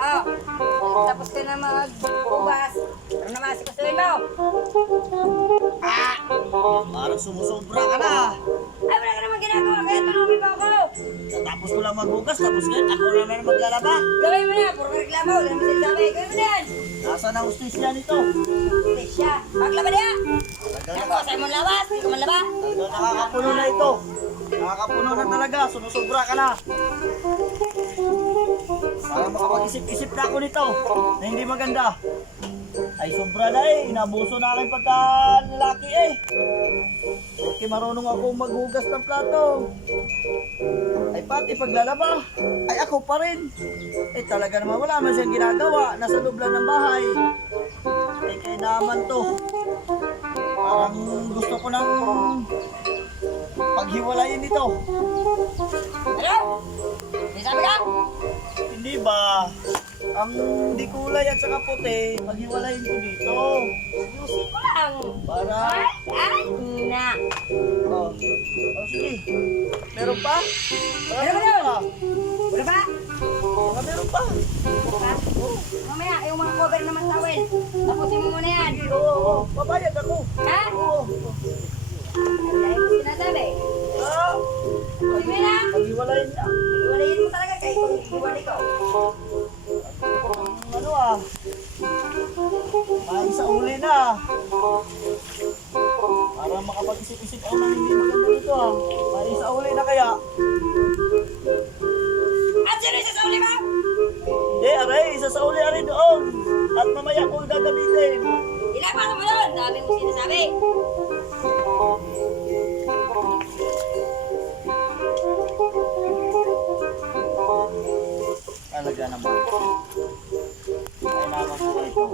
Oh, tapos ka na mag-ubas. Ano naman si kusuin mo? Parang sumusobra ka na. Ay, wala ka naman ginagawa, kaya tulungan mo ako. Tapos ko lang magbukas, tapos ngayon ako na naman maglalaba. Gawin mo na, puro reklamo. Wala naman sinasabi. Gawin mo na yan. Nasaan ang ustisya nito? Please siya. Maglaba niya. Ako, sa'yo mong lawas. Hindi ko man laba. Talagang nakakapuno na ito. Nakakapuno na talaga, sumusobra ka na. Para makapag-isip-isip na ako nito na hindi maganda. Ay sobra na inabuso na aking pagka-lalaki Okay, marunong ako maghugas ng plato. Ay pati paglalaba, ay ako pa rin. Talaga naman wala man siyang ginagawa, nasa loob lang ng bahay. Kaya naman to. Parang gusto ko nang paghiwalayin ito. Ano? May sabi ka? Hindi ba? Ang di kulay at saka puti, paghiwalayin ko dito. Ayusin ko lang. Para... Ay, na. Oh, sige. Meron pa? Meron pa. Wala ba? Meron pa. Ha? Mamaya, yung mga cover naman towel. Tapusin mo muna yan. Oo, pabayad ako. Ha? Oo. Dahil mo sinasabi. Ah, Sige na. paghiwalayin niya. Iwalayin mo talaga kahit kung iwalay ko. Ano ay sa uli na. Para makapag-isip-isip ako ng hindi maganda dito Ay sa uli na kaya. At sino isa sa uli mo? Hindi, aray, isa sa uli aray doon. At mamaya ko gagamitin. Ilapatan mo yun. Dami mo sinasabi. Talaga naman. Kailangan ko ito.